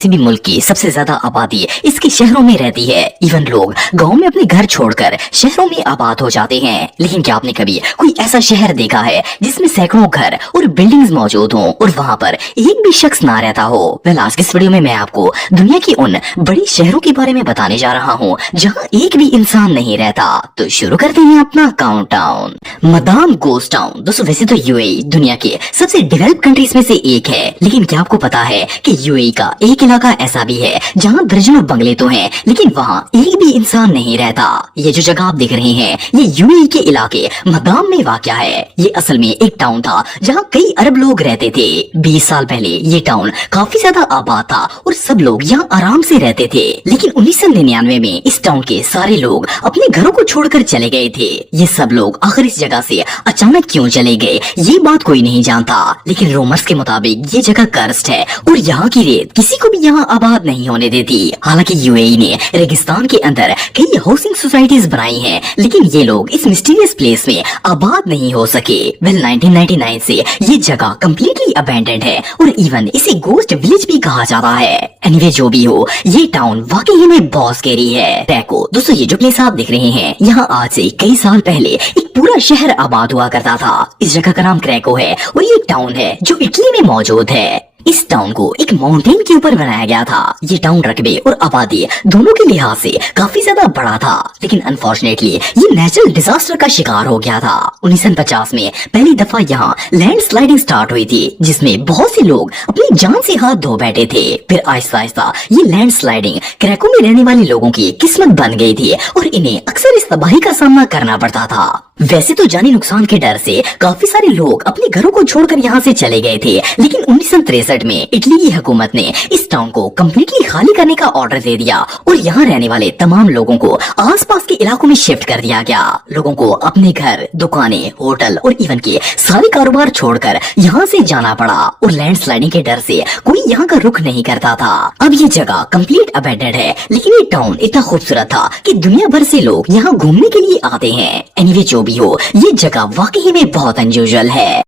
किसी भी मुल्क की सबसे ज्यादा आबादी इसके शहरों में रहती है। इवन लोग गांव में अपने घर छोड़कर शहरों में आबाद हो जाते हैं। लेकिन क्या आपने कभी कोई ऐसा शहर देखा है जिसमें सैकड़ों घर और बिल्डिंग्स मौजूद हों और वहां पर एक भी शख्स ना रहता हो? वेल, आज की इस वीडियो में मैं आपको दुनिया की उन बड़ी शहरों के बारे में बताने जा रहा हूँ जहाँ एक भी इंसान नहीं रहता। तो शुरू करते हैं अपना काउंटडाउन। Madam ghost town. दोस्तों, वैसे तो यूएई दुनिया के सबसे डेवलप कंट्रीज में से एक है, लेकिन क्या आपको पता है कि यूएई का एक इलाका ऐसा भी है जहाँ दर्जनों बंगले तो हैं, लेकिन वहाँ एक भी इंसान नहीं रहता। ये जो जगह आप देख रहे हैं, ये यूएई के इलाके मदाम में वाक़या है। ये असल में एक टाउन था जहाँ कई अरब लोग रहते थे। 20 साल पहले ये टाउन काफी ज्यादा आबाद था और सब लोग यहाँ आराम से रहते थे। लेकिन 1999 में इस टाउन के सारे लोग अपने घरों को छोड़कर चले गए थे। ये सब लोग आखिर इस जगह से अचानक क्यों चले गए, ये बात कोई नहीं जानता। लेकिन रूमर्स के मुताबिक ये जगह कर्स्ड है और यहाँ की रेत किसी को भी यहाँ आबाद नहीं होने देती। हालांकि यूएई ने रेगिस्तान के अंदर कई हाउसिंग सोसाइटीज बनाई हैं, लेकिन ये लोग इस मिस्टीरियस प्लेस में आबाद नहीं हो सके। वेल, 1999 से ये जगह कम्प्लीटली अबैंडन्ड है और इवन इसे गोस्ट विलेज भी कहा जाता है। एनीवे, जो भी हो, ये टाउन वाकई में बहुत स्कैरी है। क्रैको। दोस्तों, ये जो प्लेस आप देख रहे हैं, यहाँ आज से कई साल पहले एक पूरा शहर आबाद हुआ करता था। इस जगह का नाम क्रैको है और ये टाउन है जो इटली में मौजूद है। इस टाउन को एक माउंटेन के ऊपर बनाया गया था। ये टाउन रकबे और आबादी दोनों के लिहाज से काफी ज्यादा बड़ा था, लेकिन अनफॉर्चुनेटली ये नेचुरल डिजास्टर का शिकार हो गया था। 1950 में पहली दफा यहाँ लैंड स्लाइडिंग स्टार्ट हुई थी, जिसमें बहुत से लोग अपनी जान से हाथ धो बैठे थे। फिर आहिस्ता आहिस्ता ये लैंड स्लाइडिंग क्रैको में रहने वाले लोगों की किस्मत बन गई थी और इन्हें अक्सर इस तबाही का सामना करना पड़ता था। वैसे तो जानी नुकसान के डर से काफी सारे लोग अपने घरों को छोड़कर यहाँ से चले गए थे, लेकिन 1963 में इटली की हुकूमत ने इस टाउन को कम्प्लीटली खाली करने का ऑर्डर दे दिया और यहाँ रहने वाले तमाम लोगों को आसपास के इलाकों में शिफ्ट कर दिया गया। लोगों को अपने घर, दुकानें, होटल और इवन के सारे कारोबार छोड़कर यहाँ से जाना पड़ा और लैंड स्लाइडिंग के डर से कोई यहाँ का रुख नहीं करता था। अब ये जगह कम्प्लीट अबैंडन्ड है, लेकिन ये टाउन इतना खूबसूरत था कि दुनिया भर से लोग यहाँ घूमने के लिए आते हैं। एनीवे, जो भी हो, ये जगह वाकई में बहुत अनयूजुअल है।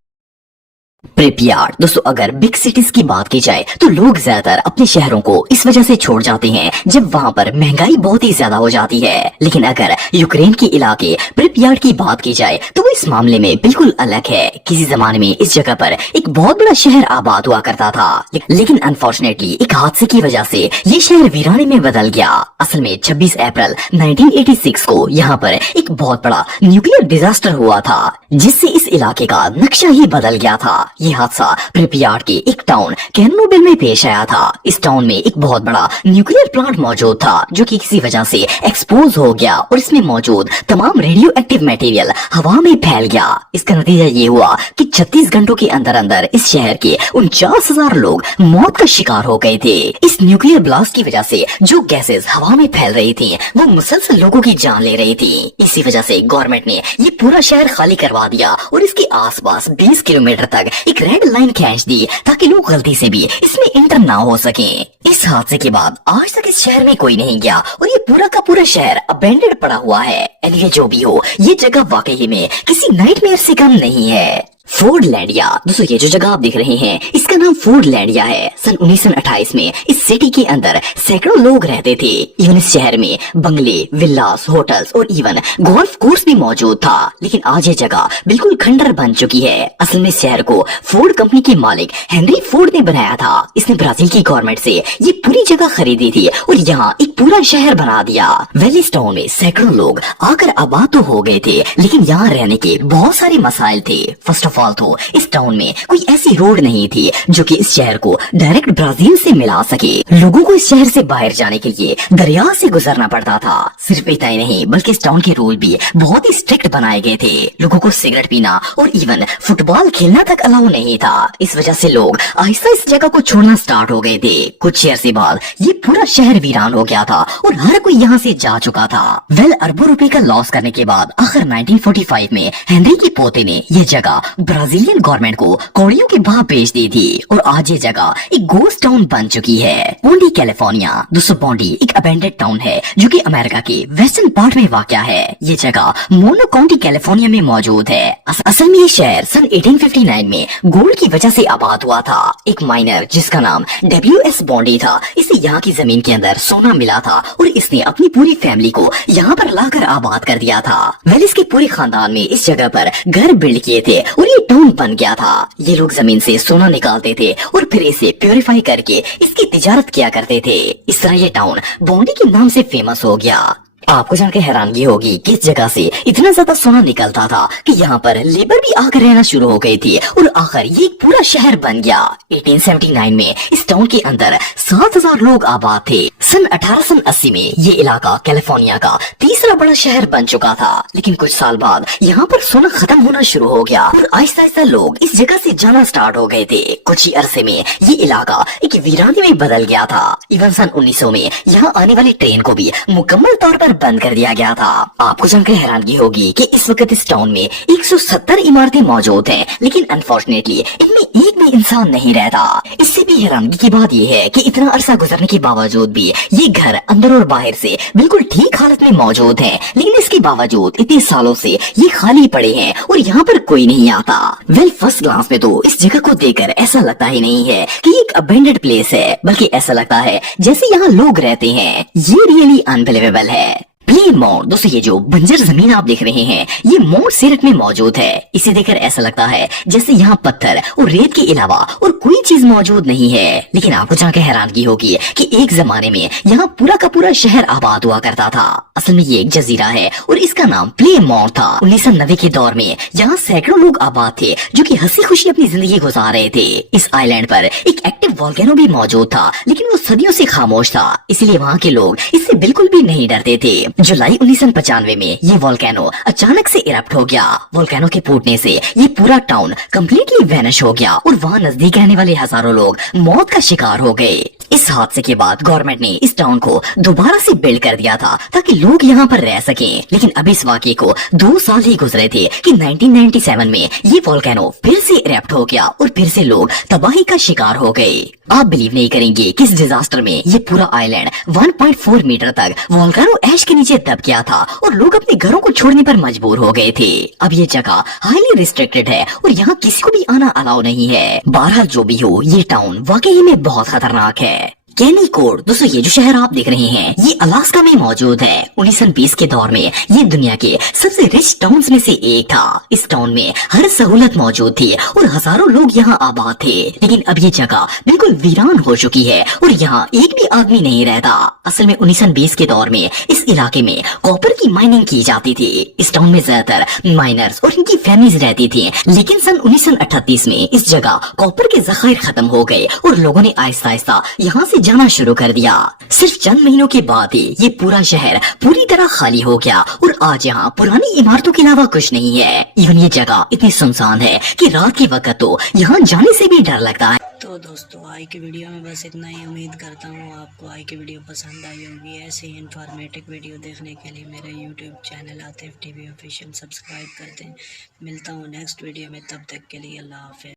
प्रिपयार्ड। दोस्तों, अगर बिग सिटीज की बात की जाए तो लोग ज्यादातर अपने शहरों को इस वजह से छोड़ जाते हैं जब वहाँ पर महंगाई बहुत ही ज्यादा हो जाती है। लेकिन अगर यूक्रेन के इलाके प्रिपयार्ड की बात की जाए तो वो इस मामले में बिल्कुल अलग है। किसी जमाने में इस जगह पर एक बहुत बड़ा शहर आबाद हुआ करता था, लेकिन अनफॉर्चुनेटली एक हादसे की वजह से ये शहर वीराने में बदल गया। असल में 26 अप्रैल 1986 को यहाँ पर एक बहुत बड़ा न्यूक्लियर डिजास्टर हुआ था, जिससे इस इलाके का नक्शा ही बदल गया था। ये हादसा प्रिपयार्ड के एक टाउन चेरनोबिल में पेश आया था। इस टाउन में एक बहुत बड़ा न्यूक्लियर प्लांट मौजूद था जो कि किसी वजह से एक्सपोज हो गया और इसमें मौजूद तमाम रेडियो एक्टिव मटेरियल हवा में फैल गया। इसका नतीजा ये हुआ कि 36 घंटों के अंदर अंदर इस शहर के 49,000 लोग मौत का शिकार हो गए थे। इस न्यूक्लियर ब्लास्ट की वजह से जो गैसेस हवा में फैल रही थी वो मुसलसल लोगों की जान ले रही थी। इसी वजह से गवर्नमेंट ने ये पूरा शहर खाली करवा दिया और इसके आसपास 20 किलोमीटर तक एक रेड लाइन खींच दी ताकि लोग गलती से भी इसमें एंटर ना हो सके। इस हादसे के बाद आज तक इस शहर में कोई नहीं गया और ये पूरा का पूरा शहर अबैंडन्ड पड़ा हुआ है। एनीवे, जो भी हो, ये जगह वाकई में किसी नाइटमेयर से कम नहीं है। फोर्डलैंडिया। दोस्तों, ये जो जगह आप देख रहे हैं, इसका नाम फोर्डलैंडिया है। सन 1928 में इस सिटी के अंदर सैकड़ों लोग रहते थे। इवन इस शहर में बंगले, विल्लास, होटल्स और इवन गोल्फ कोर्स भी मौजूद था। लेकिन आज ये जगह बिल्कुल खंडर बन चुकी है। असल में इस शहर को फोर्ड कंपनी के मालिक हेनरी फोर्ड ने बनाया था। इसने ब्राजील की गवर्नमेंट से ये पूरी जगह खरीदी थी और यहाँ एक पूरा शहर बना दिया। वेलिस टाउन में सैकड़ों लोग आकर आबाद तो हो गए थे, लेकिन यहाँ रहने के बहुत सारे मसाइल थे। फर्स्ट ऑफ ऑल तो इस टाउन में कोई ऐसी रोड नहीं थी जो कि इस शहर को डायरेक्ट ब्राजील से मिला सके। लोगों को इस शहर से बाहर जाने के लिए दरिया से गुजरना पड़ता था। सिर्फ इतना ही नहीं, बल्कि इस टाउन के रूल भी बहुत ही स्ट्रिक्ट बनाए गए थे। लोगों को सिगरेट पीना और इवन फुटबॉल खेलना तक अलाउ नहीं था। इस वजह से लोग आहिस्ता इस जगह को छोड़ना स्टार्ट हो गए थे। कुछ अर्से बाद ये पूरा शहर वीरान हो गया था और हर कोई यहाँ से जा चुका था। वेल, अरबों रुपए का लॉस करने के बाद आखिर 1945 में हेनरी के पोते ने ये जगह ब्राजीलियन गवर्नमेंट को कौड़ियों के भाव बेच दी थी और आज ये जगह एक गोस्ट टाउन बन चुकी है। बोंडी कैलिफोर्निया। दोस्तों बोंडी एक अबेंडेड टाउन है जो कि अमेरिका के वेस्टर्न पार्ट में वाक़या है। ये जगह मोनो काउंटी कैलिफोर्निया में मौजूद है। असल में ये शहर सन 1859 में गोल्ड की वजह से आबाद हुआ था। एक माइनर जिसका नाम WS बॉन्डी था, इसे यहाँ की जमीन के अंदर सोना मिला था और इसने अपनी पूरी फैमिली को यहाँ पर लाकर आबाद कर दिया था। वेल इसके पूरे खानदान में इस जगह पर घर बिल्ड किए थे और ये टाउन बन गया था। ये लोग जमीन से सोना निकालते थे और फिर इसे प्योरीफाई करके इसकी तिजारत किया करते थे। इस तरह ये टाउन बॉन्डी के नाम से फेमस हो गया। आपको जानकर हैरानगी होगी कि इस जगह से इतना ज्यादा सोना निकलता था कि यहाँ पर लेबर भी आकर रहना शुरू हो गई थी और आखिर ये एक पूरा शहर बन गया। 1879 में इस टाउन के अंदर 7,000 लोग आबाद थे। सन 1880 में ये इलाका कैलिफोर्निया का तीसरा बड़ा शहर बन चुका था। लेकिन कुछ साल बाद यहाँ पर सोना खत्म होना शुरू हो गया और आहिस्ता आहिस्ता लोग इस जगह से जाना स्टार्ट हो गए थे। कुछ ही अरसे में ये इलाका एक वीरानी में बदल गया था। इवन सन 1900 में यहाँ आने वाली ट्रेन को भी मुकम्मल तौर पर बंद कर दिया गया था। आपको जानकर हैरानगी होगी कि इस वक्त इस टाउन में 170 इमारतें मौजूद हैं, लेकिन अनफॉर्चुनेटली इनमें एक भी इंसान नहीं रहता। इससे भी हैरानगी की बात यह है कि इतना अरसा गुजरने के बावजूद भी ये घर अंदर और बाहर से बिल्कुल ठीक हालत में मौजूद है, लेकिन इसके बावजूद इतने सालों से ये खाली पड़े हैं और यहाँ पर कोई नहीं आता। वेल फर्स्ट ग्लांस में तो इस जगह को देखकर ऐसा लगता ही नहीं है कि एक अबेंडेड प्लेस है, बल्कि ऐसा लगता है जैसे यहाँ लोग रहते हैं। ये रियली अनबिलीवेबल है। प्लेन माउंट। दोस्तों ये जो बंजर जमीन आप देख रहे हैं ये माउंट सेरट में मौजूद है। इसे देखकर ऐसा लगता है जैसे यहाँ पत्थर और रेत के अलावा और कोई चीज मौजूद नहीं है। लेकिन आपको जानकर हैरानगी होगी कि एक जमाने में यहाँ पूरा का पूरा शहर आबाद हुआ करता था। असल में ये एक जजीरा है और इसका नाम प्लेन माउंट था। 1990 के दौर में यहाँ सैकड़ों लोग आबाद थे जो कि हंसी खुशी अपनी जिंदगी गुजार रहे थे। इस आइलैंड पर एक एक्टिव वोल्केनो भी मौजूद था, लेकिन वो सदियों से खामोश था, इसलिए वहाँ के लोग इससे बिल्कुल भी नहीं डरते थे। जुलाई 1995 में ये वोल्केनो अचानक से इरप्ट हो गया। वोल्केनो के फूटने से ये पूरा टाउन कम्प्लीटली वैनिश हो गया और वहाँ नजदीक रहने वाले हजारों लोग मौत का शिकार हो गए। इस हादसे के बाद गवर्नमेंट ने इस टाउन को दोबारा से बिल्ड कर दिया था ताकि लोग यहाँ पर रह सकें। लेकिन अब इस वाकये को 2 साल ही गुजरे थे कि 1997 में ये वोल्केनो फिर से इरप्ट हो गया और फिर से लोग तबाही का शिकार हो गए। आप बिलीव नहीं करेंगे कि इस डिजास्टर में ये पूरा आइलैंड 1.4 मीटर तक वोल्केनो ऐश के नीचे दब गया था और लोग अपने घरों को छोड़ने पर मजबूर हो गए थे। अब ये जगह हाईली रिस्ट्रिक्टेड है और यहाँ किसी को भी आना अलाउ नहीं है। बहरहाल जो भी हो, ये टाउन वाकई में बहुत खतरनाक है। कैनी कोड। दोस्तों ये जो शहर आप देख रहे हैं ये अलास्का में मौजूद है। 1920 के दौर में ये दुनिया के सबसे रिच टाउन्स में से एक था। इस टाउन में हर सहूलत मौजूद थी और हजारों लोग यहाँ आबाद थे। लेकिन अब ये जगह बिल्कुल वीरान हो चुकी है और यहाँ एक भी आदमी नहीं रहता। असल में 1920 के दौर में इस इलाके में कॉपर की माइनिंग की जाती थी। इस टाउन में ज्यादातर माइनर्स और इनकी फैमिलीज रहती थी। लेकिन सन 1938 में इस जगह कॉपर के जखायर खत्म हो गए और लोगों ने आहिस्ता आहिस्ता यहाँ से जाना शुरू कर दिया। सिर्फ चंद महीनों के बाद ही ये पूरा शहर पूरी तरह खाली हो गया और आज यहाँ पुरानी इमारतों के अलावा कुछ नहीं है। इवन ये जगह इतनी सुनसान है कि रात के वक्त तो यहाँ जाने से भी डर लगता है। तो दोस्तों आज की वीडियो में बस इतना ही। उम्मीद करता हूँ आपको आज की वीडियो पसंद आई होगी। ऐसे ही इन्फॉर्मेटिव वीडियो देखने के लिए मेरे YouTube channel Atif TV official subscribe कर दें। मिलता हूँ नेक्स्ट वीडियो में, तब तक के लिए अल्लाह हाफ़िज़।